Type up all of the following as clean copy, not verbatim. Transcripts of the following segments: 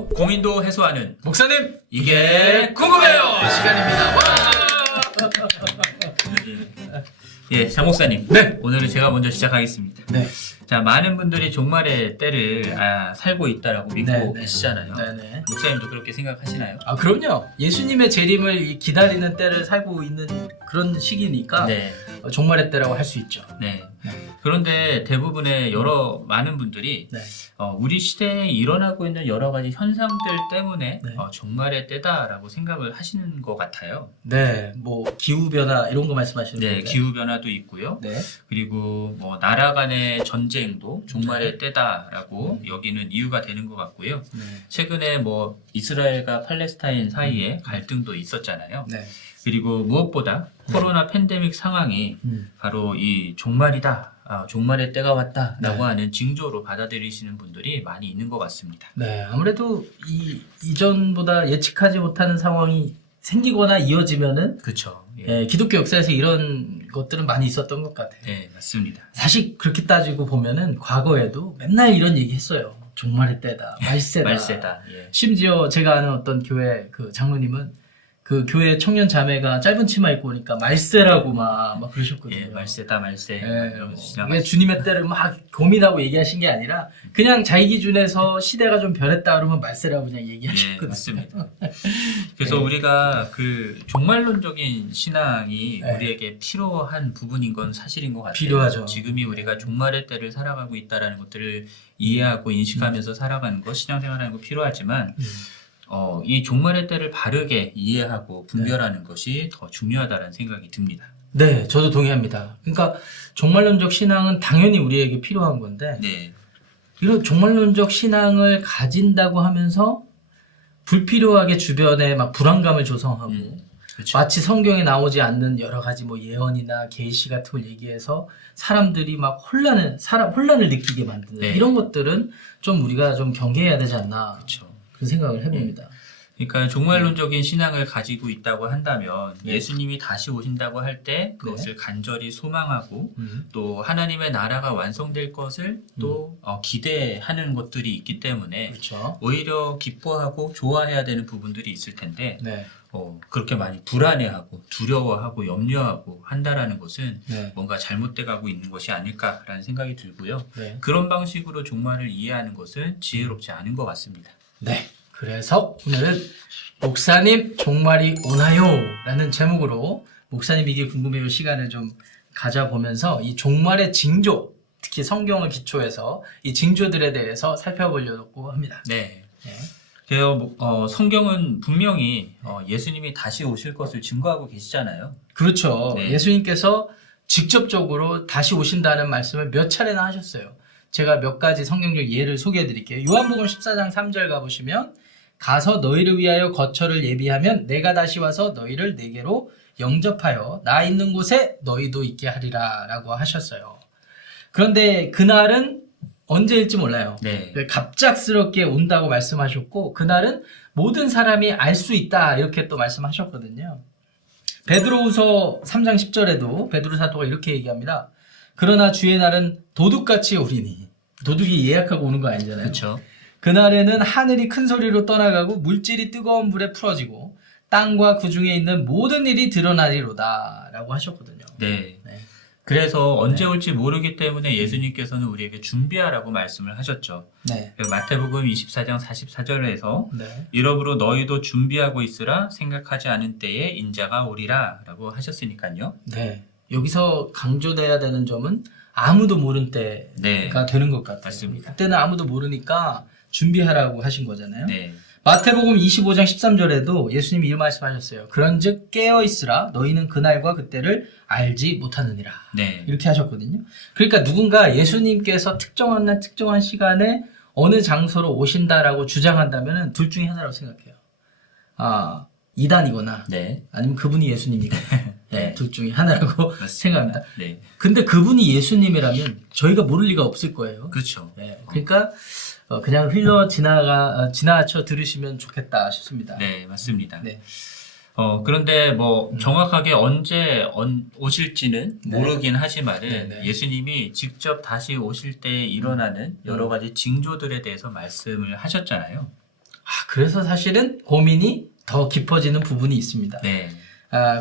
알아보고 고민도 해소하는 목사님 이게 궁금해요 시간입니다. 와! 예, 장 목사님. 네. 오늘은 제가 먼저 시작하겠습니다. 네. 자, 많은 분들이 종말의 때를 살고 있다라고 믿고 네, 네. 계시잖아요. 네네. 목사님도 그렇게 생각하시나요? 아 그럼요. 예수님의 재림을 기다리는 때를 살고 있는 그런 시기니까 네. 종말의 때라고 할 수 있죠. 네. 네. 그런데 대부분의 많은 분들이 네. 우리 시대에 일어나고 있는 여러 가지 현상들 때문에 네. 종말의 때다라고 생각을 하시는 것 같아요. 네. 뭐 기후 변화 이런 거 말씀하시는 네, 건가요? 기후 변화도 있고요. 네. 그리고 뭐 나라 간의 전쟁도 종말의 때다라고 여기는 이유가 되는 것 같고요. 네. 최근에 뭐 이스라엘과 팔레스타인 사이에 갈등도 있었잖아요. 네. 그리고 무엇보다 코로나 팬데믹 상황이 바로 이 종말이다, 종말의 때가 왔다라고 네. 하는 징조로 받아들이시는 분들이 많이 있는 것 같습니다. 네. 아무래도 이전보다 예측하지 못하는 상황이 생기거나 이어지면은 그렇죠. 예. 예, 기독교 역사에서 이런 것들은 많이 있었던 것 같아요. 네, 맞습니다. 사실 그렇게 따지고 보면은 과거에도 맨날 이런 얘기 했어요. 종말의 때다, 말세다. 말세다. 예. 심지어 제가 아는 어떤 교회 그 장로님은 그 교회 청년 자매가 짧은 치마 입고 오니까 말세라고 막 그러셨거든요. 예, 말세다, 말세. 예, 이러면서 이게 지나가시죠. 주님의 때를 막 고민하고 얘기하신 게 아니라 그냥 자기 기준에서 시대가 좀 변했다 그러면 말세라고 그냥 예, 얘기하셨거든요. 맞습니다. 그래서 네. 우리가 그 종말론적인 신앙이 네. 우리에게 필요한 부분인 건 사실인 것 같아요. 필요하죠. 지금이 우리가 종말의 때를 살아가고 있다는 것들을 이해하고 인식하면서 살아가는 것, 신앙생활하는 거 필요하지만 이 종말의 때를 바르게 이해하고 분별하는 것이 더 중요하다는 생각이 듭니다. 네, 저도 동의합니다. 그러니까 종말론적 신앙은 당연히 우리에게 필요한 건데 네, 이런 종말론적 신앙을 가진다고 하면서 불필요하게 주변에 막 불안감을 조성하고 그렇죠. 마치 성경에 나오지 않는 여러 가지 뭐 예언이나 계시 같은 걸 얘기해서 사람들이 막 혼란을 느끼게 만드는 네. 이런 것들은 좀 우리가 좀 경계해야 되지 않나 그렇죠. 그런 생각을 해봅니다. 그러니까 종말론적인 신앙을 가지고 있다고 한다면 네. 예수님이 다시 오신다고 할 때 그것을 간절히 소망하고 음. 또 하나님의 나라가 완성될 것을 또 기대하는 것들이 있기 때문에 그렇죠. 오히려 기뻐하고 좋아해야 되는 부분들이 있을 텐데 네. 그렇게 많이 불안해하고 두려워하고 염려하고 한다라는 것은 네. 뭔가 잘못돼 가고 있는 것이 아닐까라는 생각이 들고요. 네. 그런 방식으로 종말을 이해하는 것은 지혜롭지 않은 것 같습니다. 네. 그래서 오늘은 목사님 종말이 오나요? 라는 제목으로 목사님 이게 궁금해요 시간을 좀 가져보면서 이 종말의 징조, 특히 성경을 기초해서 이 징조들에 대해서 살펴보려고 합니다. 네. 네. 성경은 분명히 예수님이 다시 오실 것을 증거하고 계시잖아요. 그렇죠. 네. 예수님께서 직접적으로 다시 오신다는 말씀을 몇 차례나 하셨어요. 제가 몇 가지 성경적 예를 소개해 드릴게요. 요한복음 14장 3절 가보시면 가서 너희를 위하여 거처를 예비하면 내가 다시 와서 너희를 내게로 영접하여 나 있는 곳에 너희도 있게 하리라 라고 하셨어요. 그런데 그날은 언제일지 몰라요. 네. 갑작스럽게 온다고 말씀하셨고 그날은 모든 사람이 알 수 있다 이렇게 또 말씀하셨거든요. 베드로후서 3장 10절에도 베드로 사도가 이렇게 얘기합니다. 그러나 주의 날은 도둑같이 오리니 도둑이 예약하고 오는 거 아니잖아요. 그렇죠. 그날에는 하늘이 큰 소리로 떠나가고 물질이 뜨거운 불에 풀어지고 땅과 그 중에 있는 모든 일이 드러나리로다 라고 하셨거든요. 네. 네. 그래서 언제 올지 모르기 때문에 예수님께서는 우리에게 준비하라고 말씀을 하셨죠. 네. 마태복음 24장 44절에서 네. 이러므로 너희도 준비하고 있으라 생각하지 않은 때에 인자가 오리라 라고 하셨으니까요. 네. 여기서 강조돼야 되는 점은 아무도 모르는 때가 네. 되는 것 같아요. 맞습니다. 그때는 아무도 모르니까 준비하라고 하신 거잖아요. 네. 마태복음 25장 13절에도 예수님이 이 말씀하셨어요. 그런즉 깨어 있으라 너희는 그날과 그때를 알지 못하느니라. 네. 이렇게 하셨거든요. 그러니까 누군가 예수님께서 특정한 날 특정한 시간에 어느 장소로 오신다라고 주장한다면 둘 중에 하나라고 생각해요. 이단이거나 네. 아니면 그분이 예수님이거나 네. 둘 중에 하나라고 맞습니다. 생각합니다. 네. 근데 그분이 예수님이라면 저희가 모를 리가 없을 거예요. 그렇죠. 네. 그러니까 그냥 지나쳐 들으시면 좋겠다 싶습니다. 네, 맞습니다. 네. 그런데 뭐 정확하게 언제 오실지는 네. 모르긴 하지만은 네, 네. 예수님이 직접 다시 오실 때 일어나는 여러 가지 징조들에 대해서 말씀을 하셨잖아요. 그래서 사실은 고민이 더 깊어지는 부분이 있습니다. 네.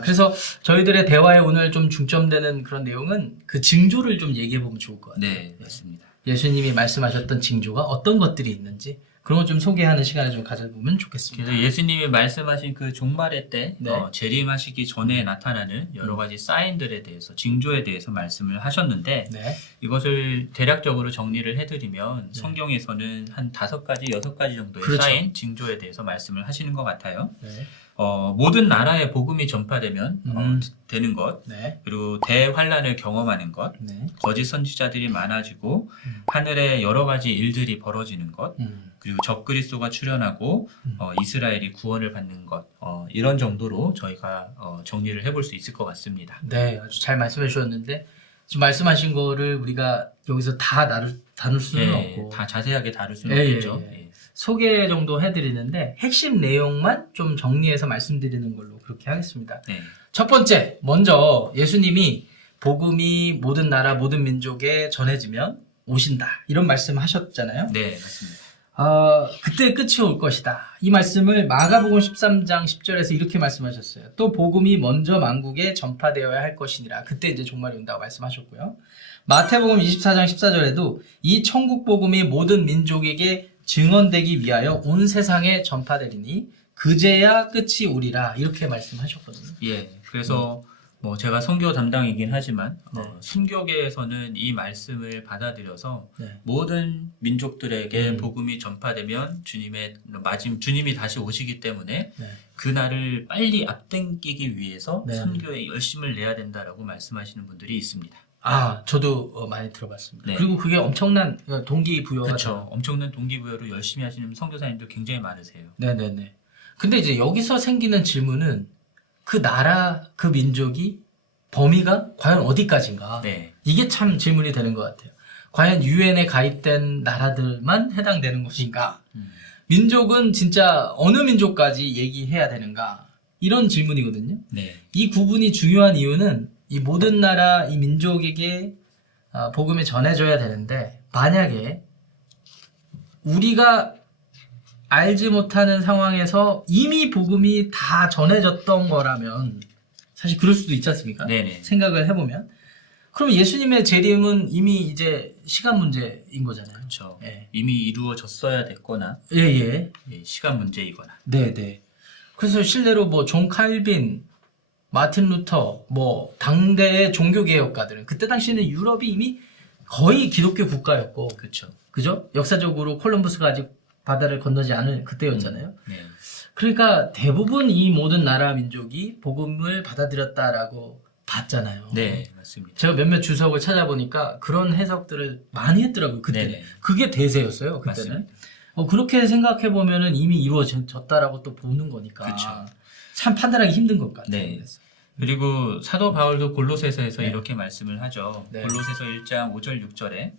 그래서 저희들의 대화에 오늘 좀 중점되는 그런 내용은 그 징조를 좀 얘기해 보면 좋을 것 같아요. 네, 맞습니다. 예수님이 말씀하셨던 징조가 어떤 것들이 있는지 그런 거 좀 소개하는 시간을 좀 가져보면 좋겠습니다. 그래서 예수님이 말씀하신 그 종말의 때 네. 재림하시기 전에 나타나는 여러 가지 사인들에 대해서 징조에 대해서 말씀을 하셨는데 네. 이것을 대략적으로 정리를 해드리면 네. 성경에서는 한 5가지, 6가지 정도의 그렇죠. 사인, 징조에 대해서 말씀을 하시는 것 같아요. 네. 모든 나라에 복음이 전파되면 되는 것, 네. 그리고 대환란을 경험하는 것, 네. 거짓 선지자들이 많아지고 하늘에 여러 가지 일들이 벌어지는 것, 그리고 적그리스도가 출현하고 이스라엘이 구원을 받는 것, 이런 정도로 저희가 정리를 해볼 수 있을 것 같습니다. 네, 아주 잘 말씀해 주셨는데 지금 말씀하신 거를 우리가 여기서 다 다룰 수는 없고 다 자세하게 다룰 수는 예, 없겠죠. 예. 예. 소개 정도 해드리는데 핵심 내용만 좀 정리해서 말씀드리는 걸로 그렇게 하겠습니다. 네. 첫 번째, 먼저 예수님이 복음이 모든 나라 모든 민족에 전해지면 오신다 이런 말씀하셨잖아요. 네, 맞습니다. 그때 끝이 올 것이다. 이 말씀을 마가복음 13장 10절에서 이렇게 말씀하셨어요. 또 복음이 먼저 만국에 전파되어야 할 것이니라. 그때 이제 종말이 온다고 말씀하셨고요. 마태복음 24장 14절에도 이 천국 복음이 모든 민족에게 증언되기 위하여 온 세상에 전파되리니 그제야 끝이 오리라. 이렇게 말씀하셨거든요. 예, 그래서 뭐 제가 선교 담당이긴 하지만 네. 순교계에서는 이 말씀을 받아들여서 네. 모든 민족들에게 복음이 전파되면 주님이 다시 오시기 때문에 네. 그날을 빨리 앞당기기 위해서 네. 선교에 열심을 내야 된다라고 말씀하시는 분들이 있습니다. 저도 많이 들어봤습니다. 네. 그리고 그게 엄청난 동기부여가 그렇죠. 엄청난 동기부여로 열심히 하시는 선교사님들 굉장히 많으세요. 네네네. 근데 이제 여기서 생기는 질문은 그 나라, 그 민족이 범위가 과연 어디까지인가? 네. 이게 참 질문이 되는 것 같아요. 과연 유엔에 가입된 나라들만 해당되는 것인가? 민족은 진짜 어느 민족까지 얘기해야 되는가? 이런 질문이거든요. 네. 이 구분이 중요한 이유는 이 모든 나라, 이 민족에게 복음이 전해져야 되는데 만약에 우리가 알지 못하는 상황에서 이미 복음이 다 전해졌던 거라면 사실 그럴 수도 있지 않습니까? 네네. 생각을 해보면 그럼 예수님의 재림은 이미 이제 시간 문제인 거잖아요. 그렇죠. 예. 이미 이루어졌어야 됐거나 예. 시간 문제이거나. 네네. 그래서 실례로 뭐 존 칼빈, 마틴 루터, 뭐 당대의 종교개혁가들은 그때 당시에는 유럽이 이미 거의 기독교 국가였고, 그렇죠. 그죠? 역사적으로 콜럼버스가 아직 바다를 건너지 않은 그때였잖아요. 네. 그러니까 대부분 이 모든 나라 민족이 복음을 받아들였다라고 봤잖아요. 네, 맞습니다. 제가 몇몇 주석을 찾아보니까 그런 해석들을 많이 했더라고요. 그때는. 네네. 그게 대세였어요. 그때는. 맞습니다. 그렇게 생각해 보면은 이미 이루어졌다라고 또 보는 거니까. 그쵸. 참 판단하기 힘든 것 같아요. 네. 그리고 사도 바울도 골로새서에서 네. 이렇게 말씀을 하죠. 네. 골로새서 1장 5절 6절에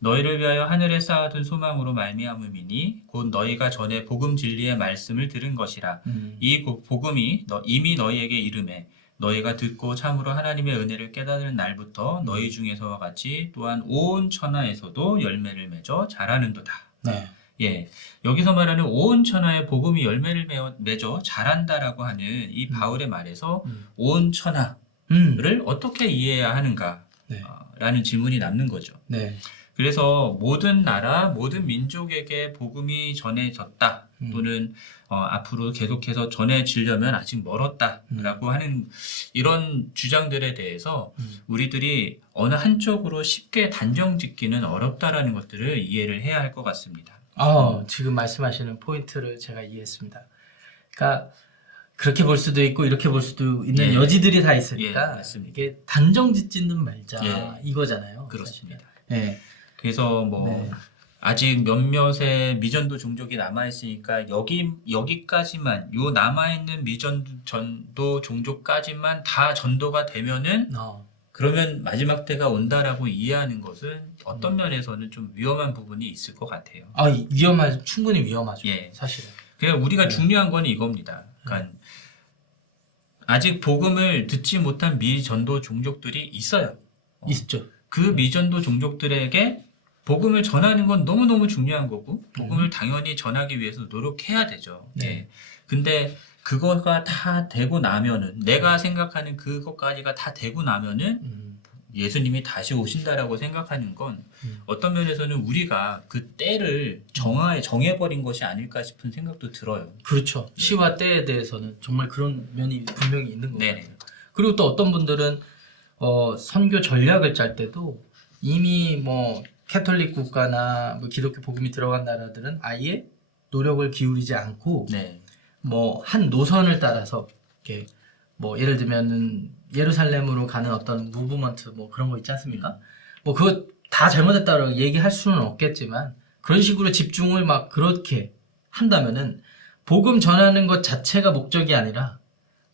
너희를 위하여 하늘에 쌓아둔 소망으로 말미암음이니 곧 너희가 전에 복음 진리의 말씀을 들은 것이라. 이 복음이 이미 너희에게 이르매 너희가 듣고 참으로 하나님의 은혜를 깨닫는 날부터 너희 중에서와 같이 또한 온 천하에서도 열매를 맺어 자라는도다. 네. 예, 여기서 말하는 온 천하에 복음이 열매를 맺어 자란다라고 하는 이 바울의 말에서 온 천하를 어떻게 이해해야 하는가? 네. 라는 질문이 남는 거죠. 네. 그래서 모든 나라, 모든 민족에게 복음이 전해졌다 또는 앞으로 계속해서 전해지려면 아직 멀었다라고 하는 이런 주장들에 대해서 우리들이 어느 한쪽으로 쉽게 단정 짓기는 어렵다라는 것들을 이해를 해야 할 것 같습니다. 지금 말씀하시는 포인트를 제가 이해했습니다. 그러니까 그렇게 볼 수도 있고 이렇게 볼 수도 있는 예. 여지들이 다 예, 있으니까 맞습니다. 이게 단정 짓지는 말자 예. 이거잖아요. 그렇습니다. 네. 그래서 네. 아직 몇몇의 미전도 종족이 남아있으니까 여기까지만 요 남아있는 미전도 종족까지만 다 전도가 되면은 그러면 마지막 때가 온다라고 이해하는 것은 어떤 면에서는 좀 위험한 부분이 있을 것 같아요. 충분히 위험하죠. 예. 사실은. 그냥 우리가 중요한 건 이겁니다. 그러니까 아직 복음을 듣지 못한 미전도 종족들이 있어요. 있죠. 그 미전도 종족들에게 복음을 전하는 건 너무너무 중요한 거고 복음을 당연히 전하기 위해서 노력해야 되죠. 네. 근데 그거가 다 되고 나면은 내가 생각하는 그것까지가 다 되고 나면은 예수님이 다시 오신다라고 생각하는 건 어떤 면에서는 우리가 그 때를 정해버린 것이 아닐까 싶은 생각도 들어요. 그렇죠. 시와 때에 대해서는 정말 그런 면이 분명히 있는 것 네네. 같아요. 그리고 또 어떤 분들은 선교 전략을 짤 때도 이미 뭐 캐톨릭 국가나 뭐 기독교 복음이 들어간 나라들은 아예 노력을 기울이지 않고 네. 뭐 한 노선을 따라서 이렇게 뭐 예를 들면은 예루살렘으로 가는 어떤 무브먼트 뭐 그런 거 있지 않습니까? 뭐 그거 다 잘못했다고 얘기할 수는 없겠지만 그런 식으로 집중을 막 그렇게 한다면은 복음 전하는 것 자체가 목적이 아니라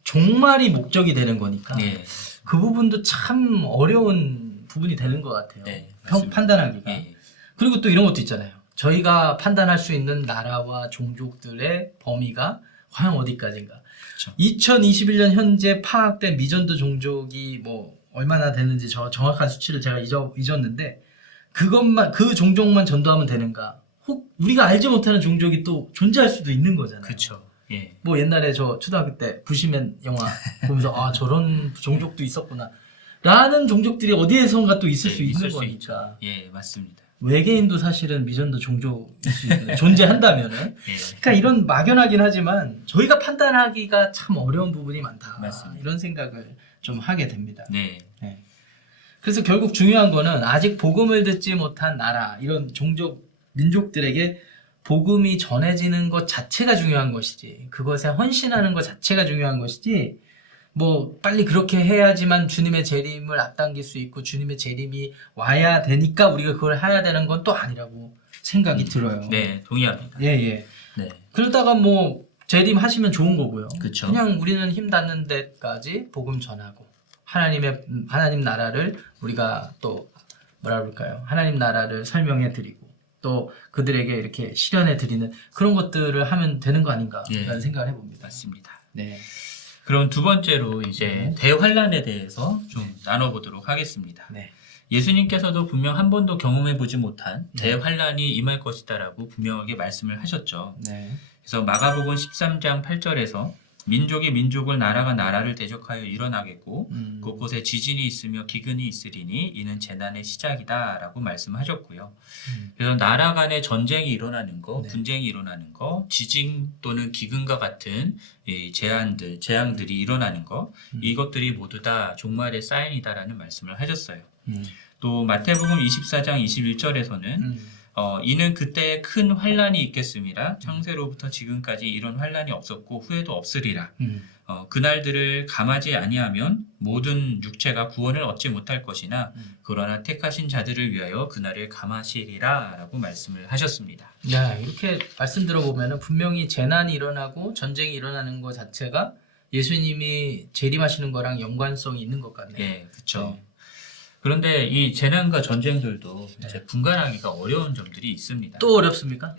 종말이 목적이 되는 거니까 네. 그 부분도 참 어려운 부분이 되는 것 같아요. 네, 평 맞습니다. 판단하기가. 예. 그리고 또 이런 것도 있잖아요. 저희가 판단할 수 있는 나라와 종족들의 범위가 과연 어디까지인가. 그렇죠. 2021년 현재 파악된 미전도 종족이 뭐 얼마나 되는지 저 정확한 수치를 제가 잊었는데 그것만 그 종족만 전도하면 되는가? 혹 우리가 알지 못하는 종족이 또 존재할 수도 있는 거잖아요. 그렇죠. 예. 뭐 옛날에 저 초등학교 때 부시맨 영화 보면서 아 저런 종족도 있었구나. 라는 종족들이 어디에선가 또 있을 네, 수 있는 있을 수 거니까. 예, 맞습니다. 외계인도 사실은 미전도 종족일 수 있는 존재한다면은 예. 그러니까 이런 막연하긴 하지만 저희가 판단하기가 참 어려운 부분이 많다. 맞습니다. 이런 생각을 좀 하게 됩니다. 네. 그래서 결국 중요한 거는 아직 복음을 듣지 못한 나라 이런 종족 민족들에게 복음이 전해지는 것 자체가 중요한 것이지 그것에 헌신하는 것 자체가 중요한 것이지 뭐 빨리 그렇게 해야지만 주님의 재림을 앞당길 수 있고 주님의 재림이 와야 되니까 우리가 그걸 해야 되는 건 또 아니라고 생각이 들어요. 네, 동의합니다. 예. 네. 그러다가 뭐 재림 하시면 좋은 거고요. 그쵸. 그냥 우리는 힘 닿는 데까지 복음 전하고 하나님 나라를 우리가 또 뭐라 그럴까요? 하나님 나라를 설명해 드리고 또 그들에게 이렇게 실현해 드리는 그런 것들을 하면 되는 거 아닌가라는 예. 생각을 해봅니다. 맞습니다. 네. 그럼 두 번째로 이제 대환란에 대해서 좀 나눠보도록 하겠습니다. 네. 예수님께서도 분명 한 번도 경험해보지 못한 대환란이 임할 것이다라고 분명하게 말씀을 하셨죠. 네. 그래서 마가복음 13장 8절에서 민족이 민족을 나라가 나라를 대적하여 일어나겠고 곳곳에 지진이 있으며 기근이 있으리니 이는 재난의 시작이다라고 말씀하셨고요. 그래서 나라 간의 전쟁이 일어나는 거, 네. 분쟁이 일어나는 거, 지진 또는 기근과 같은 이 재앙들이 일어나는 거, 이것들이 모두 다 종말의 사인이다라는 말씀을 하셨어요. 또 마태복음 24장 21절에서는 이는 그때에 큰 환란이 있겠습니다. 창세로부터 지금까지 이런 환란이 없었고 후에도 없으리라. 그날들을 감하지 아니하면 모든 육체가 구원을 얻지 못할 것이나 그러나 택하신 자들을 위하여 그날을 감하시리라 라고 말씀을 하셨습니다. 야, 이렇게 말씀 들어보면 분명히 재난이 일어나고 전쟁이 일어나는 것 자체가 예수님이 재림하시는 거랑 연관성이 있는 것 같네요. 예, 그렇죠. 네. 그런데 이 재난과 전쟁들도 네. 이제 분간하기가 어려운 점들이 있습니다. 또 어렵습니까?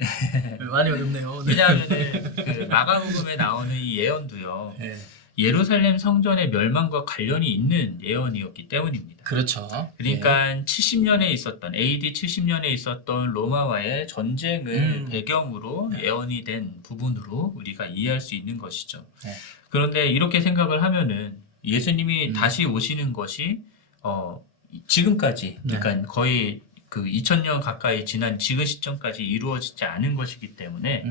많이 어렵네요. 왜냐하면 그 마가복음에 나오는 이 예언도요. 네. 예루살렘 성전의 멸망과 관련이 있는 예언이었기 때문입니다. 그렇죠. 그러니까 70년에 있었던 AD 70년에 있었던 로마와의 전쟁을 배경으로 예언이 된 부분으로 우리가 이해할 수 있는 것이죠. 네. 그런데 이렇게 생각을 하면은 예수님이 다시 오시는 것이 지금까지 그러니까 거의 그 2000년 가까이 지난 지금 시점까지 이루어지지 않은 것이기 때문에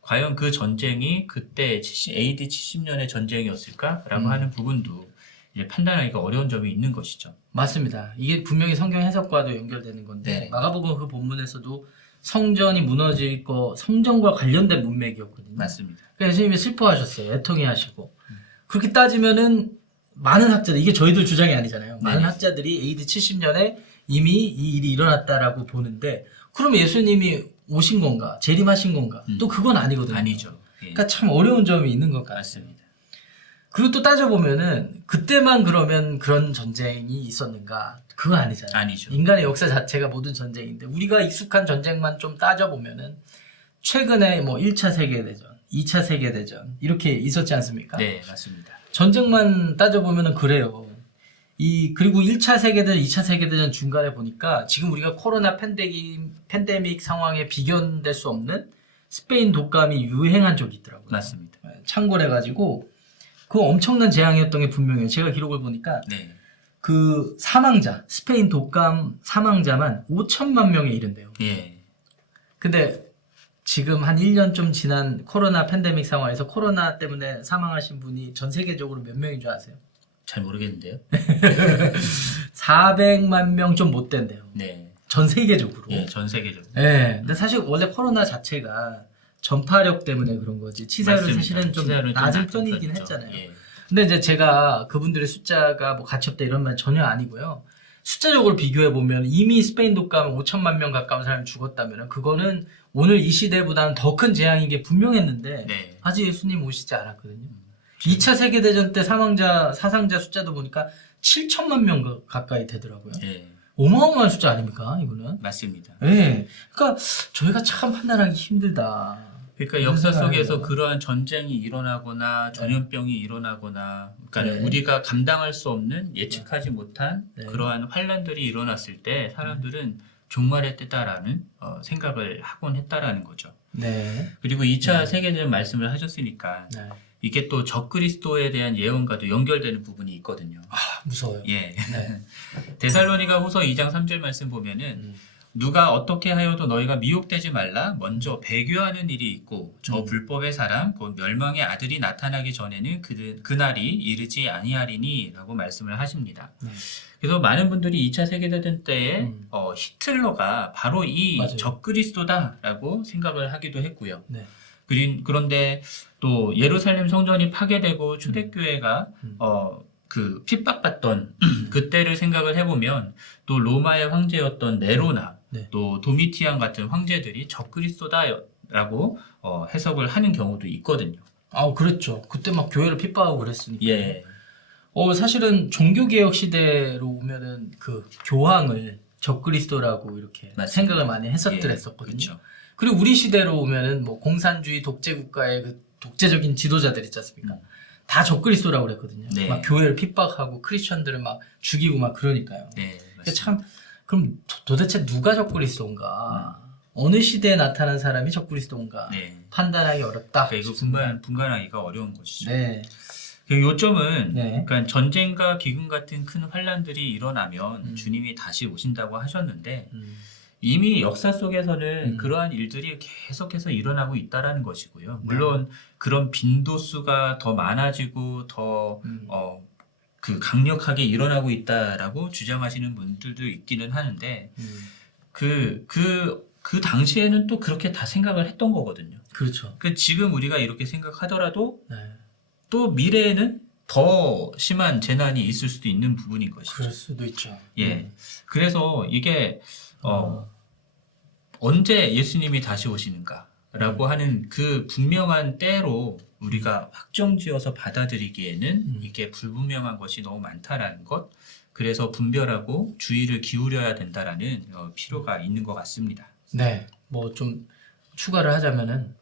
과연 그 전쟁이 그때 AD 70년의 전쟁이었을까라고 하는 부분도 이제 판단하기가 어려운 점이 있는 것이죠. 맞습니다. 이게 분명히 성경 해석과도 연결되는 건데 네. 마가복음 그 본문에서도 성전이 무너질 거 성전과 관련된 문맥이었거든요. 맞습니다. 그러니까 예수님이 슬퍼하셨어요. 애통해하시고 그렇게 따지면은 많은 학자들 이게 저희들 주장이 아니잖아요. 많은 네. 학자들이 AD 70년에 이미 이 일이 일어났다라고 보는데 그럼 예수님이 오신 건가? 재림하신 건가? 또 그건 아니거든요. 아니죠. 예. 그러니까 참 어려운 점이 있는 것 같아요. 맞습니다. 그리고 또 따져보면은 그때만 그러면 그런 전쟁이 있었는가? 그거 아니잖아요. 아니죠. 인간의 역사 자체가 모든 전쟁인데 우리가 익숙한 전쟁만 좀 따져보면은 최근에 뭐 1차 세계대전, 2차 세계대전 이렇게 있었지 않습니까? 네, 맞습니다. 전쟁만 따져보면은 그래요. 그리고 1차 세계대전, 2차 세계대전 중간에 보니까 지금 우리가 코로나 팬데믹 상황에 비견될 수 없는 스페인 독감이 유행한 적이 있더라고요. 맞습니다. 창궐 해가지고 그 엄청난 재앙이었던 게 분명해요. 제가 기록을 보니까 네. 그 사망자, 스페인 독감 사망자만 5천만 명에 이른대요. 예. 근데 지금 한 1년 좀 지난 코로나 팬데믹 상황에서 코로나 때문에 사망하신 분이 전 세계적으로 몇 명인 줄 아세요? 잘 모르겠는데요. 400만 명 좀 못 된대요. 네. 전 세계적으로. 예, 전 세계적으로. 네. 근데 사실 원래 코로나 자체가 전파력 때문에 그런 거지. 치사율은 맞습니다. 사실은 좀 치사율은 좀 낮은 낮은 편이긴 편이죠. 했잖아요. 예. 근데 이제 제가 그분들의 숫자가 뭐 가치없다 이런 말 전혀 아니고요. 숫자적으로 비교해 보면 이미 스페인 독감 5천만 명 가까운 사람이 죽었다면 그거는 오늘 이 시대보다는 더 큰 재앙인 게 분명했는데 네. 아직 예수님 오시지 않았거든요. 2차 세계대전 때 사상자 숫자도 보니까 7천만 명 가까이 되더라고요. 예. 어마어마한 숫자 아닙니까, 이거는? 맞습니다. 네. 그러니까 저희가 참 판단하기 힘들다. 그러니까 역사 속에서 생각을 그러한 전쟁이 일어나거나 전염병이 일어나거나, 그러니까 네. 우리가 감당할 수 없는 예측하지 못한 네. 그러한 환란들이 일어났을 때 사람들은 종말의 때다라는 생각을 하곤 했다라는 거죠. 네. 그리고 2차 네. 세계대전 말씀을 하셨으니까 네. 이게 또 적그리스도에 대한 예언과도 연결되는 부분이 있거든요. 아, 무서워요. 예. 네. 데살로니가 후서 2장 3절 말씀 보면은 누가 어떻게 하여도 너희가 미혹되지 말라. 먼저 배교하는 일이 있고 저 불법의 사람 곧 멸망의 아들이 나타나기 전에는 그날이 이르지 아니하리니 라고 말씀을 하십니다. 네. 그래서 많은 분들이 2차 세계대전 때에 히틀러가 바로 이 맞아요. 적그리스도다라고 생각을 하기도 했고요. 네. 그런데 또 예루살렘 성전이 파괴되고 초대교회가 그 핍박받던 그때를 생각을 해보면 또 로마의 황제였던 네로나 네. 또 도미티안 같은 황제들이 적그리스도다라고 해석을 하는 경우도 있거든요. 아, 그랬죠. 그때 막 교회를 핍박하고 그랬으니까. 예, 사실은 종교개혁 시대로 오면은 그 교황을 적그리스도라고 이렇게 맞습니다. 생각을 많이 했었거든요. 그렇죠. 그리고 우리 시대로 오면은 뭐 공산주의 독재국가의 그 독재적인 지도자들 있지 않습니까? 다 적그리스도라고 그랬거든요. 네. 막 교회를 핍박하고 크리스천들을 막 죽이고 막 그러니까요. 네, 그러니까 참 그럼 도대체 누가 적그리스도인가? 어느 시대에 나타난 사람이 적그리스도인가? 네. 판단하기 어렵다. 그러니까 이거 분간하기가 어려운 것이죠. 네. 그 요점은 네. 그러니까 전쟁과 기근 같은 큰 환란들이 일어나면 음. 주님이 다시 오신다고 하셨는데 이미 역사 속에서는 그러한 일들이 계속해서 일어나고 있다라는 것이고요. 물론 그런 빈도수가 더 많아지고 더 그 강력하게 일어나고 있다라고 주장하시는 분들도 있기는 하는데 그 당시에는 또 그렇게 다 생각을 했던 거거든요. 그렇죠. 그 지금 우리가 이렇게 생각하더라도 네. 또 미래에는 더 심한 재난이 있을 수도 있는 부분인 것이죠. 그럴 수도 있죠. 예. 그래서 이게 언제 예수님이 다시 오시는가라고 하는 그 분명한 때로 우리가 확정지어서 받아들이기에는 이게 불분명한 것이 너무 많다라는 것, 그래서 분별하고 주의를 기울여야 된다라는 필요가 있는 것 같습니다. 네. 뭐 좀 추가를 하자면은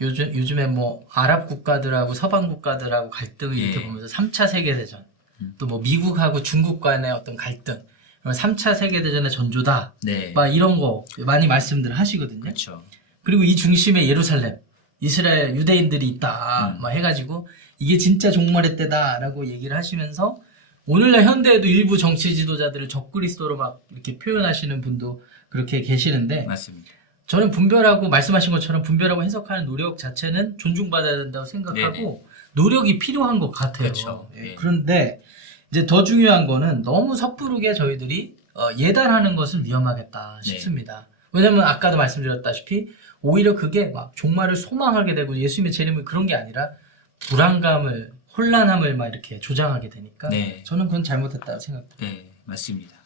요즘에 뭐 아랍 국가들하고 서방 국가들하고 갈등을 예. 이렇게 보면서 3차 세계대전 또 뭐 미국하고 중국 간의 어떤 갈등 3차 세계대전의 전조다. 네. 막 이런 거 많이 말씀들 하시거든요. 그렇죠. 그리고 이 중심에 예루살렘, 이스라엘 유대인들이 있다. 막 해가지고 이게 진짜 종말의 때다라고 얘기를 하시면서 오늘날 현대에도 일부 정치 지도자들을 적그리스도로 막 이렇게 표현하시는 분도 그렇게 계시는데 맞습니다. 저는 분별하고 말씀하신 것처럼 분별하고 해석하는 노력 자체는 존중받아야 된다고 생각하고 네네. 노력이 필요한 것 같아요. 그렇죠. 예. 예. 그런데 이제 더 중요한 거는 너무 섣부르게 저희들이 예단하는 것은 위험하겠다 네. 싶습니다. 왜냐면 아까도 말씀드렸다시피 오히려 그게 막 종말을 소망하게 되고 예수님의 재림이 그런 게 아니라 불안감을 혼란함을 막 이렇게 조장하게 되니까 네. 저는 그건 잘못했다고 생각합니다. 네, 맞습니다.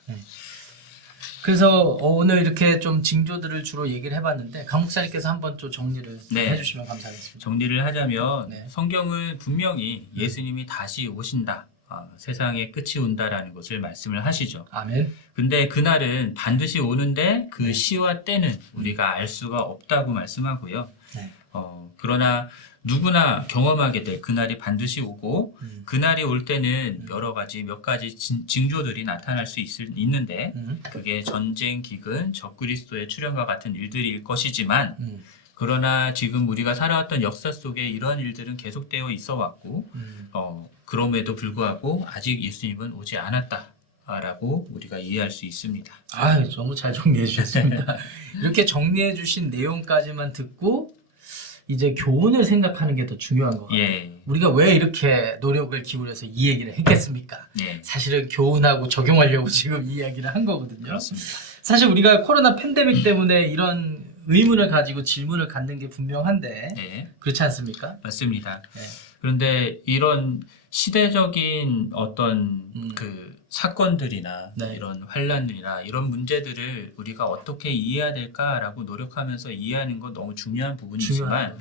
그래서 오늘 이렇게 좀 징조들을 주로 얘기를 해봤는데 강 목사님께서 한번 좀 정리를 네. 해주시면 감사하겠습니다. 정리를 하자면 네. 성경은 분명히 예수님이 다시 오신다. 세상의 끝이 온다라는 것을 말씀을 하시죠. 아멘. 근데 그날은 반드시 오는데 그 네. 시와 때는 우리가 알 수가 없다고 말씀하고요. 네. 그러나 누구나 경험하게 될 그날이 반드시 오고 그날이 올 때는 여러 가지 몇 가지 징조들이 나타날 수 있는데 그게 전쟁, 기근, 적그리스도의 출현과 같은 일들일 것이지만 그러나 지금 우리가 살아왔던 역사 속에 이러한 일들은 계속되어 있어 왔고 그럼에도 불구하고 아직 예수님은 오지 않았다라고 우리가 이해할 수 있습니다. 아, 너무 잘 정리해 주셨습니다. 이렇게 정리해 주신 내용까지만 듣고 이제 교훈을 생각하는 게 더 중요한 것 같아요. 예. 우리가 왜 이렇게 노력을 기울여서 이 얘기를 했겠습니까? 예. 사실은 교훈하고 적용하려고 지금 이 이야기를 한 거거든요. 그렇습니다. 사실 우리가 코로나 팬데믹 때문에 이런 의문을 가지고 질문을 갖는 게 분명한데 예. 그렇지 않습니까? 맞습니다. 네. 그런데 이런 시대적인 어떤 그 사건들이나 네. 이런 환란이나 이런 문제들을 우리가 어떻게 이해해야 될까라고 노력하면서 이해하는 건 너무 중요한 부분이지만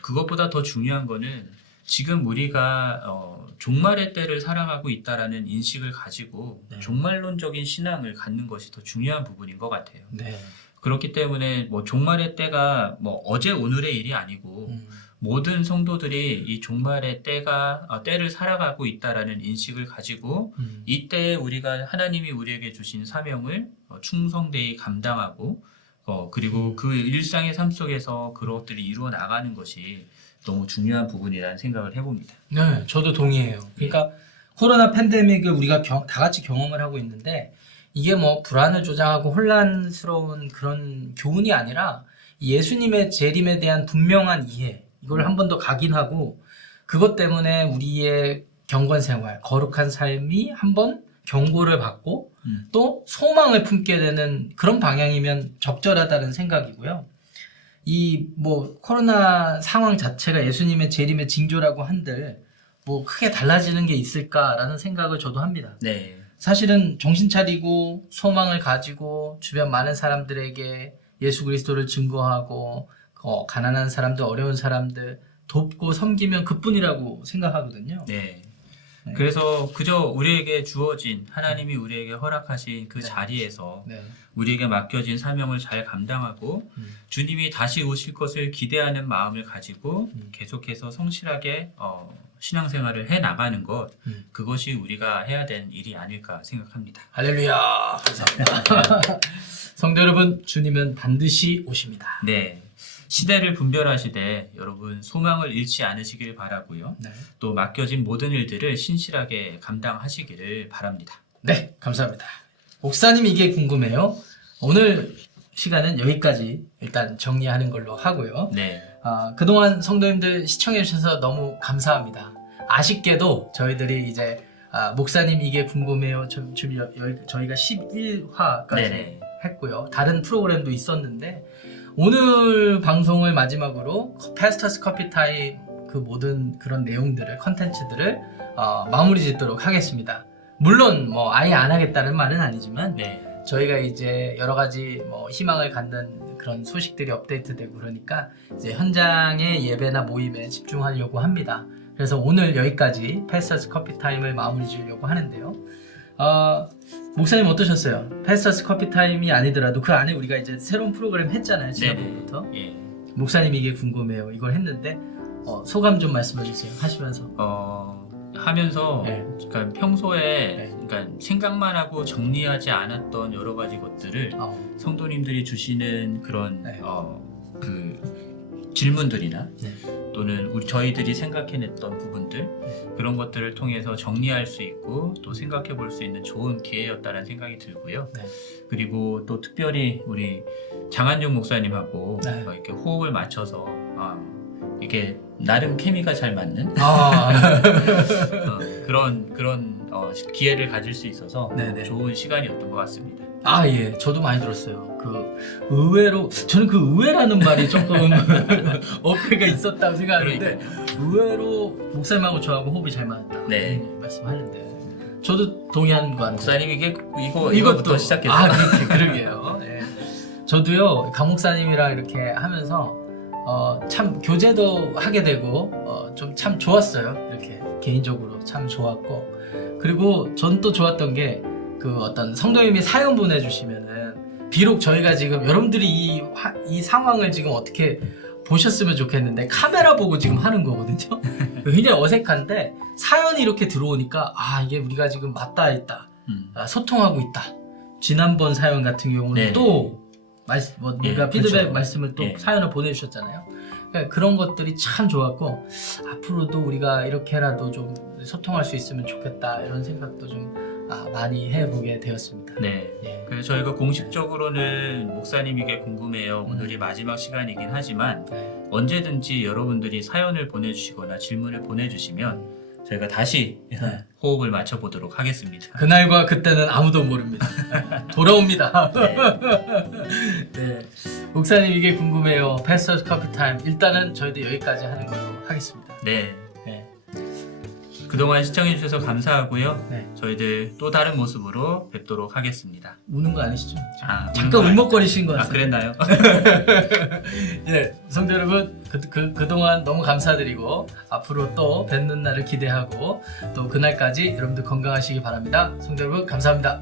그것보다 더 중요한 거는 지금 우리가 종말의 때를 살아가고 있다라는 인식을 가지고 네. 종말론적인 신앙을 갖는 것이 더 중요한 부분인 것 같아요. 네. 그렇기 때문에 뭐 종말의 때가 뭐 어제 오늘의 일이 아니고 모든 성도들이 이 종말의 때를 살아가고 있다라는 인식을 가지고 이때 우리가 하나님이 우리에게 주신 사명을 충성되이 감당하고 그리고 그 일상의 삶 속에서 그것들이 이루어 나가는 것이 너무 중요한 부분이라는 생각을 해봅니다. 네, 저도 동의해요. 그러니까 코로나 팬데믹을 우리가 다 같이 경험을 하고 있는데 이게 뭐 불안을 조장하고 혼란스러운 그런 교훈이 아니라 예수님의 재림에 대한 분명한 이해 이걸 한 번 더 각인하고 그것 때문에 우리의 경건 생활, 거룩한 삶이 한 번 경고를 받고 또 소망을 품게 되는 그런 방향이면 적절하다는 생각이고요. 이 뭐 코로나 상황 자체가 예수님의 재림의 징조라고 한들 뭐 크게 달라지는 게 있을까라는 생각을 저도 합니다. 네. 사실은 정신 차리고 소망을 가지고 주변 많은 사람들에게 예수 그리스도를 증거하고 가난한 사람들, 어려운 사람들 돕고 섬기면 그뿐이라고 생각하거든요. 네. 네. 그래서 그저 우리에게 주어진 하나님이 우리에게 허락하신 그 네. 자리에서 네. 우리에게 맡겨진 사명을 잘 감당하고 주님이 다시 오실 것을 기대하는 마음을 가지고 계속해서 성실하게 신앙생활을 해나가는 것 그것이 우리가 해야 되는 일이 아닐까 생각합니다. 할렐루야. 감사합니다. 성도 여러분, 주님은 반드시 오십니다. 네. 시대를 분별하시되 여러분 소망을 잃지 않으시길 바라고요. 네. 또 맡겨진 모든 일들을 신실하게 감당하시기를 바랍니다. 네, 감사합니다. 목사님 이게 궁금해요. 오늘 시간은 여기까지 일단 정리하는 걸로 하고요. 네. 그동안 성도님들 시청해 주셔서 너무 감사합니다. 아쉽게도 저희들이 이제 목사님 이게 궁금해요. 저희가 11화까지 네네. 했고요. 다른 프로그램도 있었는데 오늘 방송을 마지막으로 패스터스 커피 타임 그 모든 그런 내용들을 컨텐츠들을 마무리 짓도록 하겠습니다. 물론 뭐 아예 안 하겠다는 말은 아니지만 네. 저희가 이제 여러 가지 뭐 희망을 갖는 그런 소식들이 업데이트되고 그러니까 이제 현장의 예배나 모임에 집중하려고 합니다. 그래서 오늘 여기까지 패스터스 커피 타임을 마무리 지으려고 하는데요. 목사님 어떠셨어요? 패스터스 커피 타임이 아니더라도 그 안에 우리가 이제 새로운 프로그램 했잖아요. 지난번부터. 예. 목사님 이게 궁금해요. 이걸 했는데 소감 좀 말씀해 주세요. 하시면서. 하면서 네. 그러니까 평소에 네. 그러니까 생각만 하고 정리하지 않았던 여러 가지 것들을 성도님들이 주시는 그런 네. 그 질문들이나 네. 또는 저희들이 생각해냈던 부분들 그런 것들을 통해서 정리할 수 있고 또 생각해 볼 수 있는 좋은 기회였다는 생각이 들고요. 네. 그리고 또 특별히 우리 장한용 목사님하고 네. 이렇게 호흡을 맞춰서 이게 나름 케미가 잘 맞는 그런 기회를 가질 수 있어서 네네. 좋은 시간이었던 것 같습니다. 예, 저도 많이 들었어요. 의외로 저는 그 의외라는 말이 조금 어폐가 있었다고 생각하는데 의외로 목사님하고 저하고 호흡이 잘 맞았다. 네. 말씀하는데 저도 동의하는 것 같아요. 목사님 이거부터 시작해서 그러게요. 네. 저도요 강 목사님이랑 이렇게 하면서 참 교제도 하게 되고 좀 참 좋았어요. 이렇게 개인적으로 참 좋았고 그리고 전 또 좋았던 게 그 어떤 성도님이 사연 보내주시면은 비록 저희가 지금 여러분들이 이 상황을 지금 어떻게 보셨으면 좋겠는데 카메라 보고 지금 하는 거거든요. 굉장히 어색한데 사연이 이렇게 들어오니까 아 이게 우리가 지금 맞닿아 있다, 소통하고 있다. 지난번 사연 같은 경우는 네. 또 우리가 피드백 그렇죠. 말씀을 또 예. 사연을 보내주셨잖아요. 그러니까 그런 것들이 참 좋았고 앞으로도 우리가 이렇게라도 좀 소통할 수 있으면 좋겠다 이런 생각도 좀 많이 해보게 되었습니다. 네. 예. 그래서 저희가 공식적으로는 목사님에게 궁금해요. 오늘이 마지막 시간이긴 하지만 네. 언제든지 여러분들이 사연을 보내주시거나 질문을 보내주시면 저희가 다시 네. 호흡을 맞춰보도록 하겠습니다. 그날과 그때는 아무도 모릅니다. 돌아옵니다. 네. 네. 목사님 이게 궁금해요. 패스터스 커피 타임. 일단은 저희도 여기까지 하는 걸로 하겠습니다. 네. 네. 그동안 시청해주셔서 감사하고요. 네. 저희들 또 다른 모습으로 뵙도록 하겠습니다. 우는 거 아니시죠? 아, 잠깐 울먹거리신 것 아, 같아요. 그랬나요? 네, 성도 여러분 그동안 너무 감사드리고 앞으로 또 뵙는 날을 기대하고 또 그날까지 여러분들 건강하시기 바랍니다. 성도 여러분 감사합니다.